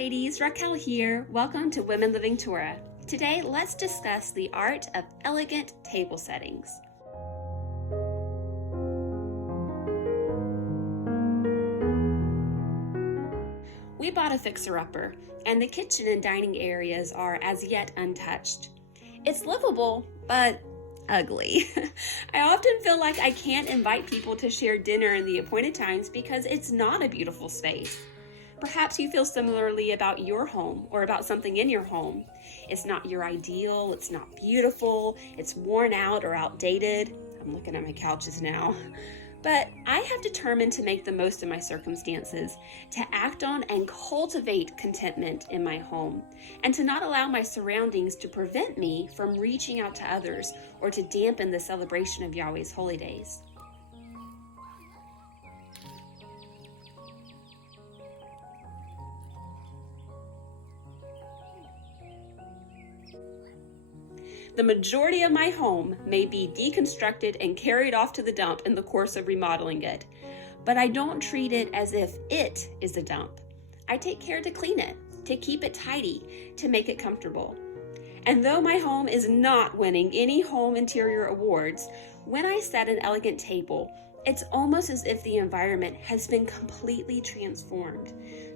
ladies, Raquel here. Welcome to Women Living Torah. Today, let's discuss the art of elegant table settings. We bought a fixer-upper, and the kitchen and dining areas are as yet untouched. It's livable, but ugly. I often feel like I can't invite people to share dinner in the appointed times because it's not a beautiful space. Perhaps you feel similarly about your home or about something in your home. It's not your ideal, it's not beautiful, it's worn out or outdated. I'm looking at my couches now. But I have determined to make the most of my circumstances, to act on and cultivate contentment in my home, and to not allow my surroundings to prevent me from reaching out to others or to dampen the celebration of Yahweh's holy days. The majority of my home may be deconstructed and carried off to the dump in the course of remodeling it, but I don't treat it as if it is a dump. I take care to clean it, to keep it tidy, to make it comfortable. And though my home is not winning any home interior awards, when I set an elegant table, it's almost as if the environment has been completely transformed.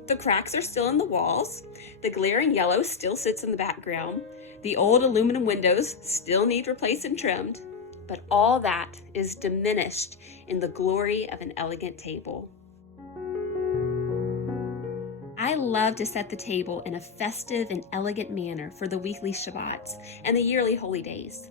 The cracks are still in the walls, the glaring yellow still sits in the background, the old aluminum windows still need replaced and trimmed, but all that is diminished in the glory of an elegant table. I love to set the table in a festive and elegant manner for the weekly Shabbats and the yearly holy days.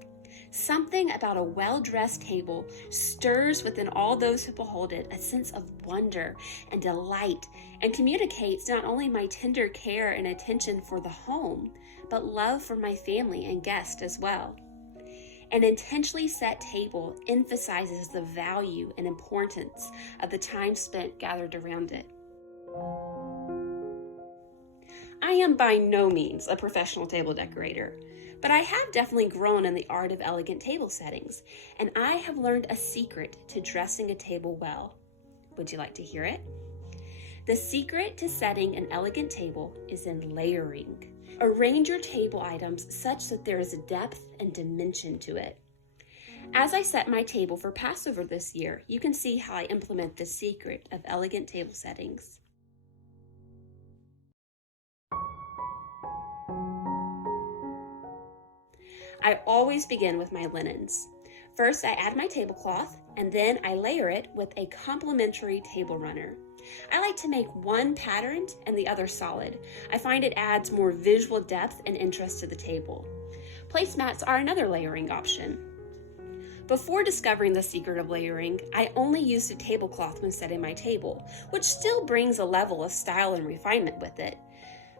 Something about a well-dressed table stirs within all those who behold it a sense of wonder and delight and communicates not only my tender care and attention for the home, but love for my family and guests as well. An intentionally set table emphasizes the value and importance of the time spent gathered around it. I am by no means a professional table decorator, but I have definitely grown in the art of elegant table settings, and I have learned a secret to dressing a table well. Would you like to hear it? The secret to setting an elegant table is in layering. Arrange your table items such that there is a depth and dimension to it. As I set my table for Passover this year, you can see how I implement the secret of elegant table settings. I always begin with my linens. First, I add my tablecloth, and then I layer it with a complementary table runner. I like to make one patterned and the other solid. I find it adds more visual depth and interest to the table. Placemats are another layering option. Before discovering the secret of layering, I only used a tablecloth when setting my table, which still brings a level of style and refinement with it.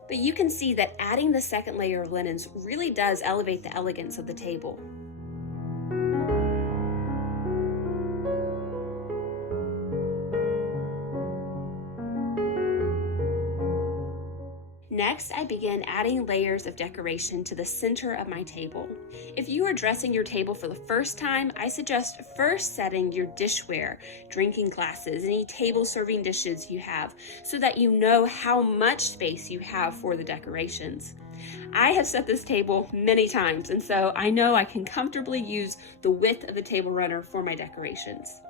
But you can see that adding the second layer of linens really does elevate the elegance of the table. Next, I begin adding layers of decoration to the center of my table. If you are dressing your table for the first time, I suggest first setting your dishware, drinking glasses, any table serving dishes you have, so that you know how much space you have for the decorations. I have set this table many times, and so I know I can comfortably use the width of the table runner for my decorations.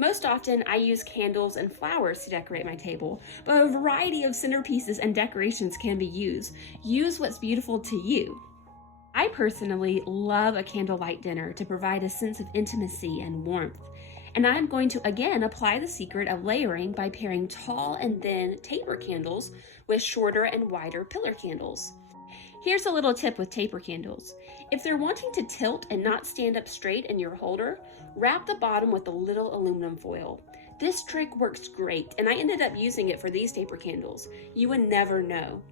Most often, I use candles and flowers to decorate my table, but a variety of centerpieces and decorations can be used. Use what's beautiful to you. I personally love a candlelight dinner to provide a sense of intimacy and warmth. And I'm going to again apply the secret of layering by pairing tall and thin taper candles with shorter and wider pillar candles. Here's a little tip with taper candles. If they're wanting to tilt and not stand up straight in your holder, wrap the bottom with a little aluminum foil. This trick works great, and I ended up using it for these taper candles. You would never know.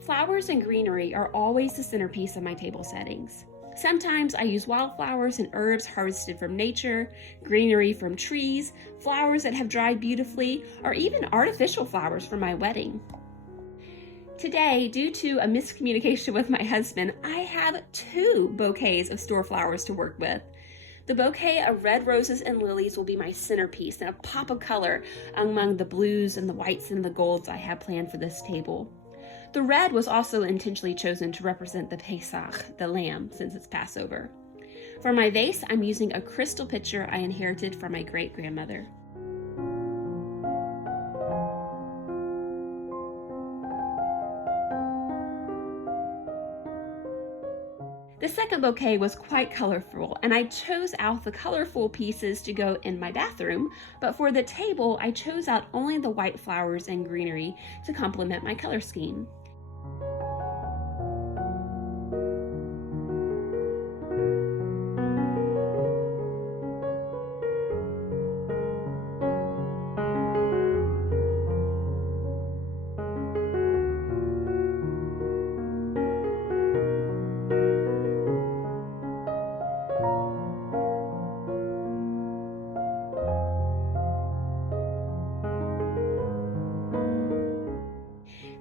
Flowers and greenery are always the centerpiece of my table settings. Sometimes I use wildflowers and herbs harvested from nature, greenery from trees, flowers that have dried beautifully, or even artificial flowers from my wedding. Today, due to a miscommunication with my husband, I have 2 bouquets of store flowers to work with. The bouquet of red roses and lilies will be my centerpiece and a pop of color among the blues and the whites and the golds I have planned for this table. The red was also intentionally chosen to represent the Pesach, the lamb, since it's Passover. For my vase, I'm using a crystal pitcher I inherited from my great-grandmother. The second bouquet was quite colorful, and I chose out the colorful pieces to go in my bathroom, but for the table, I chose out only the white flowers and greenery to complement my color scheme.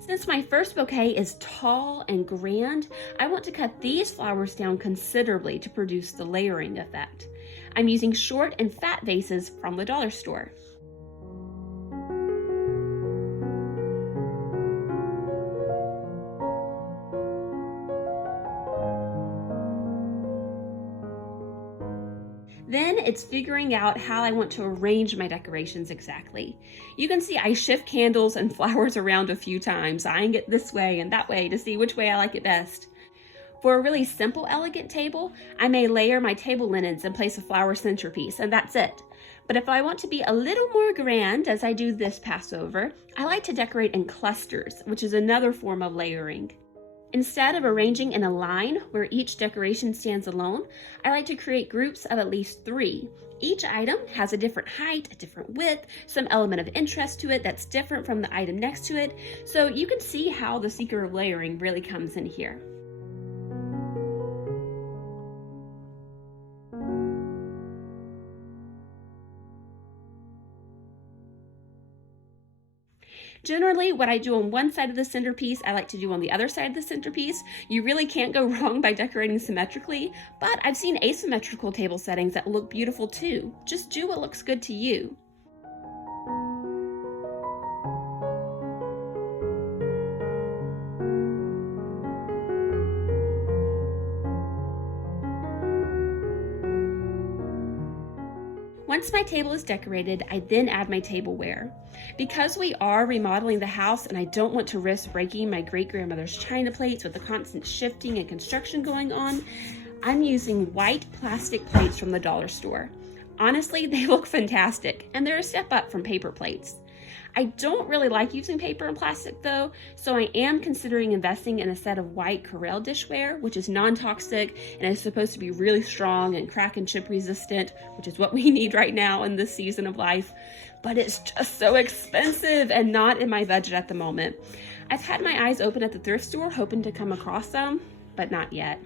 Since my first bouquet is tall and grand, I want to cut these flowers down considerably to produce the layering effect. I'm using short and fat vases from the dollar store. Then it's figuring out how I want to arrange my decorations exactly. You can see I shift candles and flowers around a few times, eyeing it this way and that way to see which way I like it best. For a really simple, elegant table, I may layer my table linens and place a flower centerpiece, and that's it. But if I want to be a little more grand, as I do this Passover, I like to decorate in clusters, which is another form of layering. Instead of arranging in a line where each decoration stands alone, I like to create groups of at least 3. Each item has a different height, a different width, some element of interest to it that's different from the item next to it, so you can see how the secret of layering really comes in here. Generally, what I do on one side of the centerpiece, I like to do on the other side of the centerpiece. You really can't go wrong by decorating symmetrically, but I've seen asymmetrical table settings that look beautiful too. Just do what looks good to you. Once my table is decorated, I then add my tableware. Because we are remodeling the house and I don't want to risk breaking my great-grandmother's china plates with the constant shifting and construction going on, I'm using white plastic plates from the dollar store. Honestly, they look fantastic, and they're a step up from paper plates. I don't really like using paper and plastic though, so I am considering investing in a set of white Corelle dishware, which is non-toxic and is supposed to be really strong and crack and chip resistant, which is what we need right now in this season of life. But it's just so expensive and not in my budget at the moment. I've had my eyes open at the thrift store hoping to come across some, but not yet.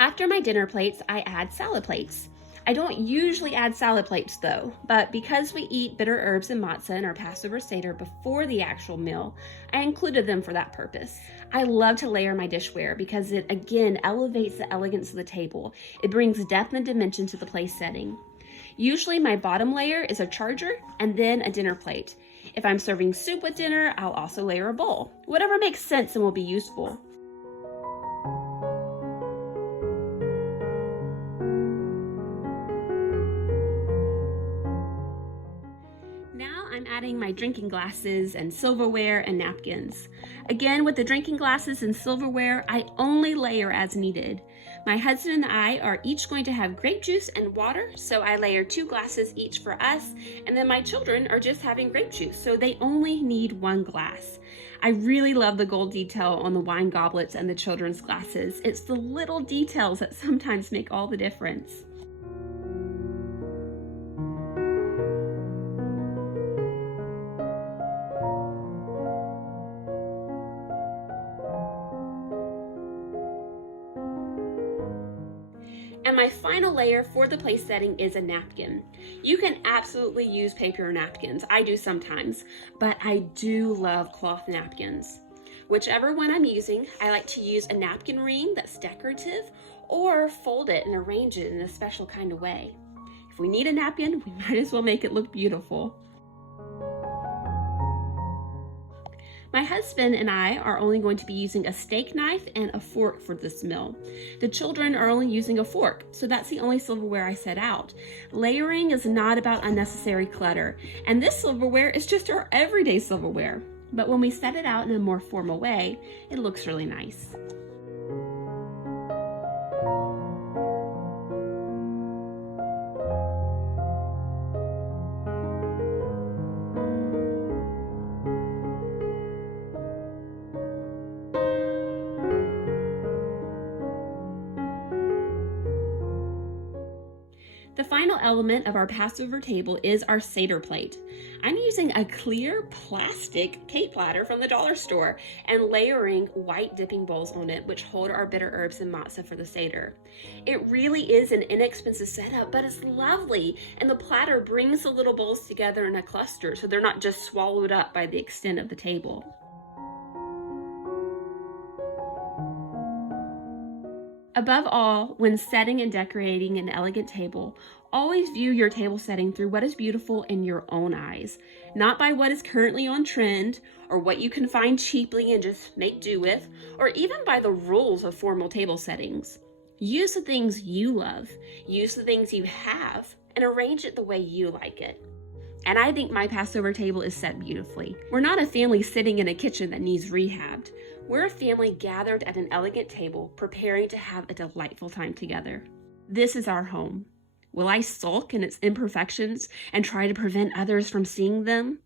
After my dinner plates, I add salad plates. I don't usually add salad plates though, but because we eat bitter herbs and matzah in our Passover Seder before the actual meal, I included them for that purpose. I love to layer my dishware because it again elevates the elegance of the table. It brings depth and dimension to the place setting. Usually my bottom layer is a charger and then a dinner plate. If I'm serving soup with dinner, I'll also layer a bowl. Whatever makes sense and will be useful. I'm adding my drinking glasses and silverware and napkins. Again, with the drinking glasses and silverware, I only layer as needed. My husband and I are each going to have grape juice and water, so I layer 2 glasses each for us, and then my children are just having grape juice, so they only need 1 glass. I really love the gold detail on the wine goblets and the children's glasses. It's the little details that sometimes make all the difference. And my final layer for the place setting is a napkin. You can absolutely use paper napkins. I do sometimes, but I do love cloth napkins. Whichever one I'm using, I like to use a napkin ring that's decorative or fold it and arrange it in a special kind of way. If we need a napkin, we might as well make it look beautiful. My husband and I are only going to be using a steak knife and a fork for this meal. The children are only using a fork, so that's the only silverware I set out. Layering is not about unnecessary clutter, and this silverware is just our everyday silverware. But when we set it out in a more formal way, it looks really nice. The final element of our Passover table is our Seder plate. I'm using a clear plastic cake platter from the dollar store and layering white dipping bowls on it, which hold our bitter herbs and matzah for the Seder. It really is an inexpensive setup, but it's lovely, and the platter brings the little bowls together in a cluster so they're not just swallowed up by the extent of the table. Above all, when setting and decorating an elegant table, always view your table setting through what is beautiful in your own eyes, not by what is currently on trend or what you can find cheaply and just make do with, or even by the rules of formal table settings. Use the things you love, use the things you have, and arrange it the way you like it. And I think my Passover table is set beautifully. We're not a family sitting in a kitchen that needs rehabbed. We're a family gathered at an elegant table, preparing to have a delightful time together. This is our home. Will I sulk in its imperfections and try to prevent others from seeing them?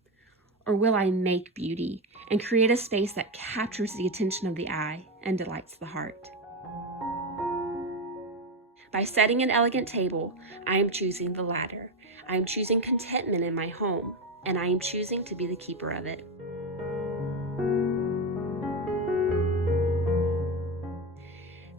Or will I make beauty and create a space that captures the attention of the eye and delights the heart? By setting an elegant table, I am choosing the latter. I am choosing contentment in my home, and I am choosing to be the keeper of it.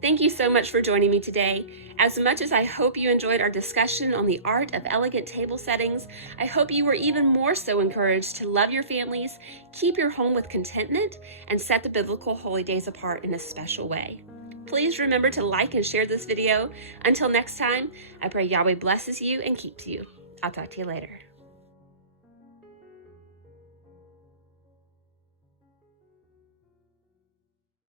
Thank you so much for joining me today. As much as I hope you enjoyed our discussion on the art of elegant table settings, I hope you were even more so encouraged to love your families, keep your home with contentment, and set the biblical holy days apart in a special way. Please remember to like and share this video. Until next time, I pray Yahweh blesses you and keeps you. I'll talk to you later.